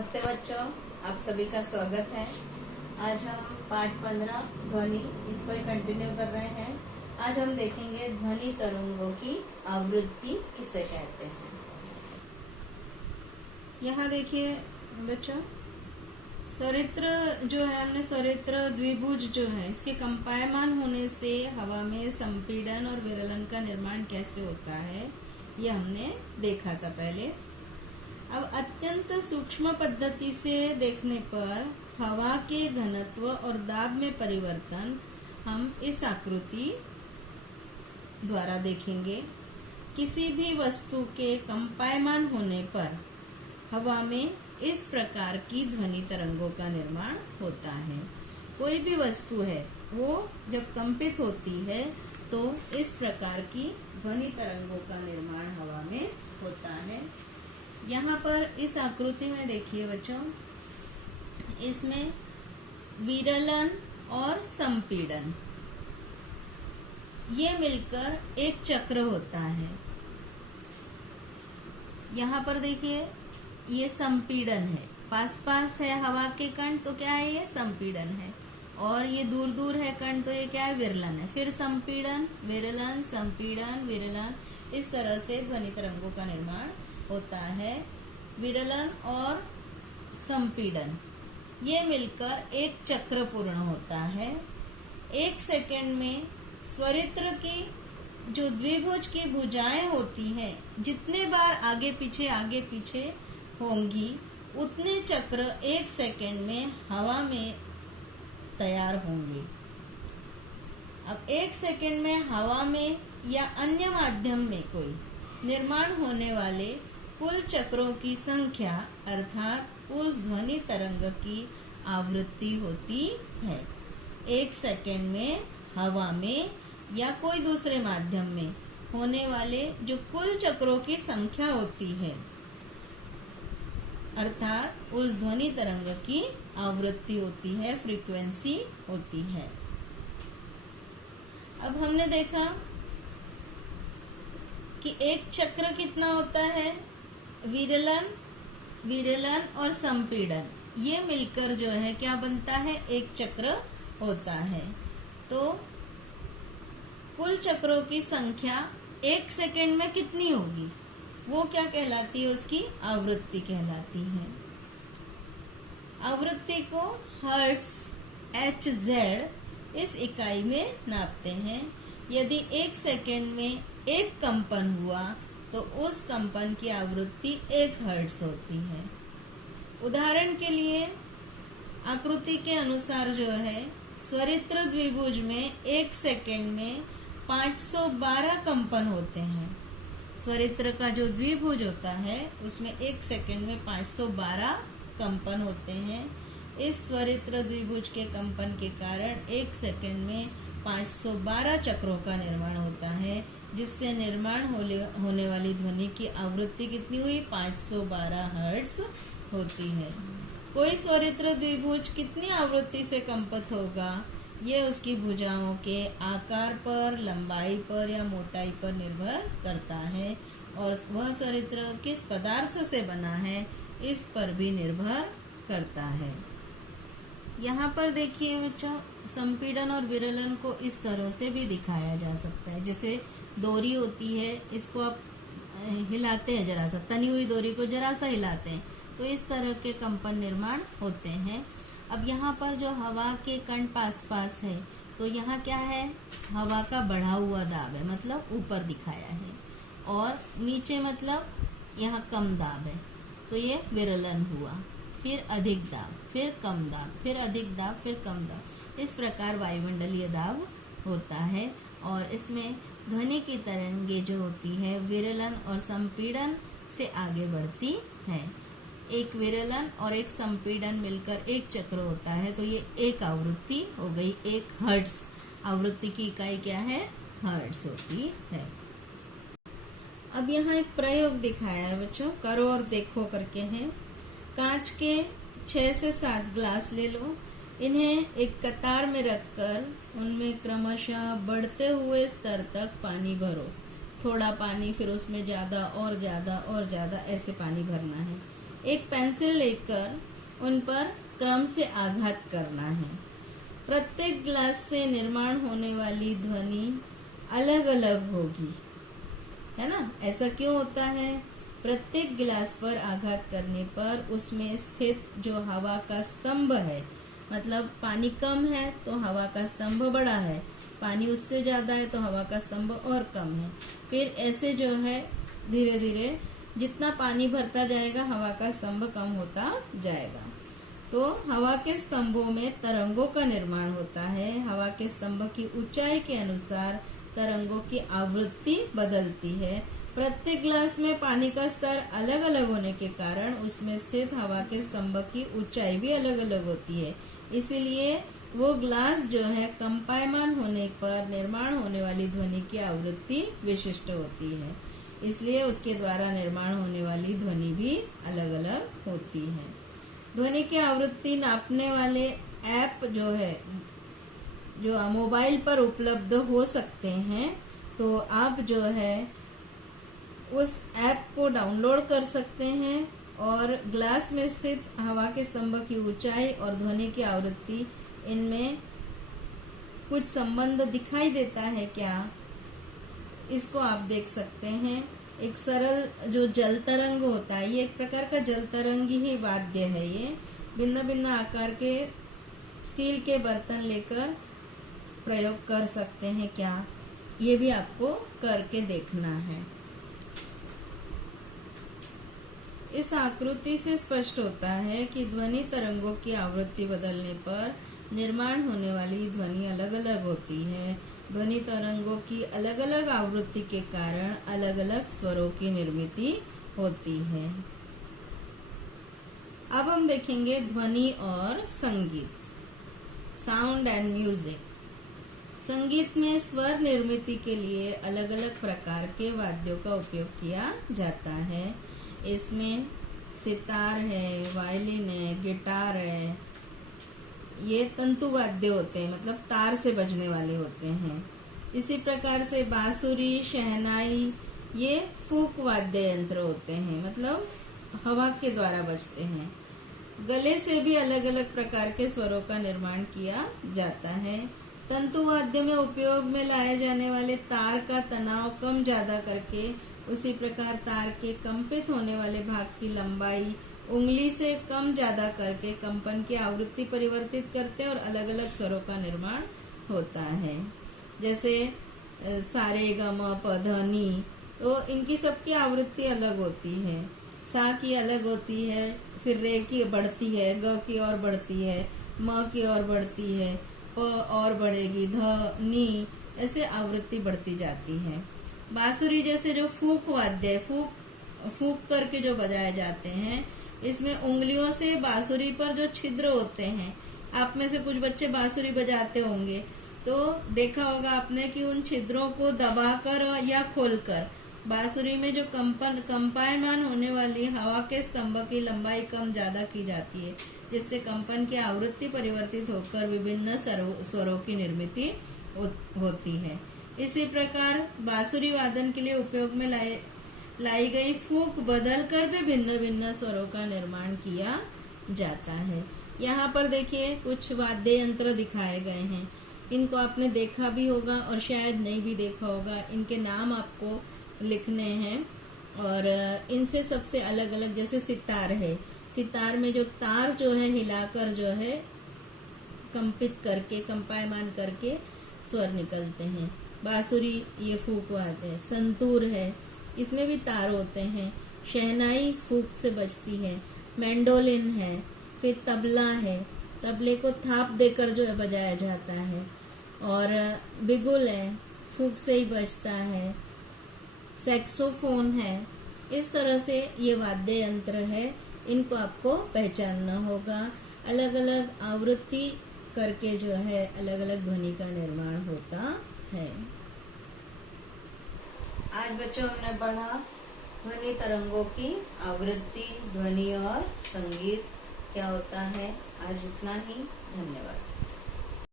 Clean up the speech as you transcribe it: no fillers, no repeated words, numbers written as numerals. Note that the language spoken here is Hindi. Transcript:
नमस्ते बच्चों, आप सभी का स्वागत है। आज हम पाठ 15 ध्वनि इसको ही कंटिन्यू कर रहे हैं। आज हम देखेंगे ध्वनि तरंगों की आवृत्ति किसे कहते हैं। यहाँ देखिए बच्चों, सरित्र जो है, हमने सरित्र द्विभुज जो है, इसके कंपायमान होने से हवा में संपीड़न और विरलन का निर्माण कैसे होता है, ये हमने देखा था पहले। अब अत्यंत सूक्ष्म पद्धति से देखने पर हवा के घनत्व और दाब में परिवर्तन हम इस आकृति द्वारा देखेंगे। किसी भी वस्तु के कंपायमान होने पर हवा में इस प्रकार की ध्वनि तरंगों का निर्माण होता है। कोई भी वस्तु है वो जब कंपित होती है तो इस प्रकार की ध्वनि तरंगों का निर्माण हवा में होता है। यहाँ पर इस आकृति में देखिए बच्चों, इसमें विरलन और संपीड़न ये मिलकर एक चक्र होता है। यहाँ पर देखिए ये संपीड़न है, पास पास है हवा के कण तो क्या है, ये संपीड़न है। और ये दूर दूर है कण तो ये क्या है, विरलन है। फिर संपीड़न, विरलन, संपीड़न, विरलन, इस तरह से ध्वनि तरंगों का निर्माण होता है। विरलन और संपीड़न ये मिलकर एक चक्र पूर्ण होता है। 1 सेकंड में स्वरित्र की जो द्विभुज की भुजाएं होती हैं, जितने बार आगे पीछे होंगी उतने चक्र 1 सेकंड में हवा में तैयार होंगे। अब 1 सेकंड में हवा में या अन्य माध्यम में कोई निर्माण होने वाले कुल चक्रों की संख्या अर्थात उस ध्वनि तरंग की आवृत्ति होती है। 1 सेकंड में हवा में या कोई दूसरे माध्यम में होने वाले जो कुल चक्रों की संख्या होती है, अर्थात उस ध्वनि तरंग की आवृत्ति होती है, फ्रीक्वेंसी होती है। अब हमने देखा कि एक चक्र कितना होता है, विरलन और संपीड़न ये मिलकर जो है क्या बनता है, एक चक्र होता है। तो कुल चक्रों की संख्या 1 सेकंड में कितनी होगी, वो क्या कहलाती है, उसकी आवृत्ति कहलाती है। आवृत्ति को हर्ट्ज Hz इस इकाई में नापते हैं। यदि 1 सेकंड में एक कंपन हुआ तो उस कंपन की आवृत्ति 1 हर्ट्ज होती है। उदाहरण के लिए आकृति के अनुसार जो है, स्वरित्र द्विभुज में 1 सेकंड में 512 कंपन होते हैं। स्वरित्र का जो द्विभुज होता है उसमें 1 सेकंड में 512 कंपन होते हैं। इस स्वरित्र द्विभुज के कंपन के कारण 1 सेकंड में 512 चक्रों का निर्माण होता है, जिससे निर्माण होने वाली ध्वनि की आवृत्ति कितनी हुई, 512 हर्ट्ज होती है। कोई स्वरित्र द्विभुज कितनी आवृत्ति से कंपित होगा, ये उसकी भुजाओं के आकार पर, लंबाई पर या मोटाई पर निर्भर करता है, और वह स्वरित्र किस पदार्थ से बना है इस पर भी निर्भर करता है। यहाँ पर देखिए बच्चों, संपीड़न और विरलन को इस तरह से भी दिखाया जा सकता है। जैसे डोरी होती है, इसको आप हिलाते हैं, जरा सा तनी हुई डोरी को जरा सा हिलाते हैं तो इस तरह के कंपन निर्माण होते हैं। अब यहाँ पर जो हवा के कण पास पास है तो यहाँ क्या है, हवा का बढ़ा हुआ दाब है, मतलब ऊपर दिखाया है, और नीचे मतलब यहाँ कम दाब है तो ये विरलन हुआ। फिर अधिक दाब, फिर कम दाब, फिर अधिक दाब, फिर कम दाब, इस प्रकार वायुमंडलीय दाब होता है। और इसमें ध्वनि की तरंगे जो होती है विरलन और संपीड़न से आगे बढ़ती है। एक विरलन और एक संपीड़न मिलकर एक चक्र होता है तो ये एक आवृत्ति हो गई, 1 हर्ट्ज। आवृत्ति की इकाई क्या है, हर्ट्ज होती है। अब यहाँ एक प्रयोग दिखाया है बच्चों, करो और देखो करके है। कांच के 6 से 7 ग्लास ले लो, इन्हें एक कतार में रखकर उनमें क्रमशः बढ़ते हुए स्तर तक पानी भरो। थोड़ा पानी, फिर उसमें ज़्यादा और ज़्यादा और ज़्यादा, ऐसे पानी भरना है। एक पेंसिल लेकर उन पर क्रम से आघात करना है। प्रत्येक ग्लास से निर्माण होने वाली ध्वनि अलग अलग होगी, है ना। ऐसा क्यों होता है? प्रत्येक गिलास पर आघात करने पर उसमें स्थित जो हवा का स्तंभ है, मतलब पानी कम है तो हवा का स्तंभ बड़ा है, पानी उससे ज़्यादा है तो हवा का स्तंभ और कम है। फिर ऐसे जो है धीरे धीरे जितना पानी भरता जाएगा हवा का स्तंभ कम होता जाएगा। तो हवा के स्तंभों में तरंगों का निर्माण होता है। हवा के स्तंभ की ऊंचाई के अनुसार तरंगों की आवृत्ति बदलती है। प्रत्येक ग्लास में पानी का स्तर अलग अलग होने के कारण उसमें स्थित हवा के स्तंभ की ऊंचाई भी अलग अलग होती है। इसीलिए वो ग्लास जो है कंपायमान होने पर निर्माण होने वाली ध्वनि की आवृत्ति विशिष्ट होती है। इसलिए उसके द्वारा निर्माण होने वाली ध्वनि भी अलग अलग होती है। ध्वनि की आवृत्ति नापने वाले ऐप जो है जो मोबाइल पर उपलब्ध हो सकते हैं, तो आप जो है उस ऐप को डाउनलोड कर सकते हैं और ग्लास में स्थित हवा के स्तंभ की ऊंचाई और ध्वनि की आवृत्ति इनमें कुछ संबंध दिखाई देता है क्या, इसको आप देख सकते हैं। एक सरल जो जल तरंग होता है, ये एक प्रकार का जल तरंगी ही वाद्य है। ये भिन्न भिन्न आकार के स्टील के बर्तन लेकर प्रयोग कर सकते हैं क्या, ये भी आपको करके देखना है। इस आकृति से स्पष्ट होता है कि ध्वनि तरंगों की आवृत्ति बदलने पर निर्माण होने वाली ध्वनि अलग अलग होती है। ध्वनि तरंगों की अलग अलग आवृत्ति के कारण अलग अलग स्वरों की निर्मिति होती है। अब हम देखेंगे ध्वनि और संगीत, साउंड एंड म्यूजिक। संगीत में स्वर निर्मिति के लिए अलग अलग प्रकार के वाद्यों का उपयोग किया जाता है। इसमें सितार है, वायलिन है, गिटार है, ये तंतु वाद्य होते हैं, मतलब तार से बजने वाले होते हैं। इसी प्रकार से बांसुरी, शहनाई, ये फूक वाद्य यंत्र होते हैं, मतलब हवा के द्वारा बजते हैं। गले से भी अलग अलग प्रकार के स्वरों का निर्माण किया जाता है। तंतु वाद्य में उपयोग में लाए जाने वाले तार का तनाव कम ज्यादा करके उसी प्रकार तार के कंपित होने वाले भाग की लंबाई उंगली से कम ज्यादा करके कंपन की आवृत्ति परिवर्तित करते हैं और अलग अलग स्वरों का निर्माण होता है। जैसे सारे ग म प ध नी, तो इनकी सबकी आवृत्ति अलग होती है। सा की अलग होती है, फिर रे की बढ़ती है, ग की और बढ़ती है, म की और बढ़ती है, प और बढ़ेगी, ध नी, ऐसे आवृत्ति बढ़ती जाती है। बांसुरी जैसे जो फूक वाद्य, फूक करके जो बजाए जाते हैं, इसमें उंगलियों से बांसुरी पर जो छिद्र होते हैं, आप में से कुछ बच्चे बांसुरी बजाते होंगे तो देखा होगा आपने कि उन छिद्रों को दबाकर या खोलकर बांसुरी में जो कंपायमान होने वाली हवा के स्तंभ की लंबाई कम ज्यादा की जाती है, जिससे कंपन की आवृत्ति परिवर्तित होकर विभिन्न स्वरों की निर्मिति होती है। इसी प्रकार बांसुरी वादन के लिए उपयोग में लाई गई फूक बदलकर भी भिन्न भिन्न स्वरों का निर्माण किया जाता है। यहाँ पर देखिए कुछ वाद्य यंत्र दिखाए गए हैं, इनको आपने देखा भी होगा और शायद नहीं भी देखा होगा। इनके नाम आपको लिखने हैं और इनसे सबसे अलग अलग, जैसे सितार है, सितार में जो तार जो है हिलाकर जो है कंपित करके कंपायमान करके स्वर निकलते हैं। बांसुरी ये फूक वाद्य है। संतूर है, इसमें भी तार होते हैं। शहनाई फूक से बजती है। मैंडोलिन है, फिर तबला है, तबले को थाप देकर जो है बजाया जाता है। और बिगुल है, फूक से ही बजता है। सैक्सोफोन है। इस तरह से ये वाद्य यंत्र है, इनको आपको पहचानना होगा। अलग अलग आवृत्ति करके जो है अलग अलग ध्वनि का निर्माण होता है। आज बच्चों हमने पढ़ा ध्वनि तरंगों की आवृत्ति, ध्वनि और संगीत क्या होता है। आज इतना ही, धन्यवाद।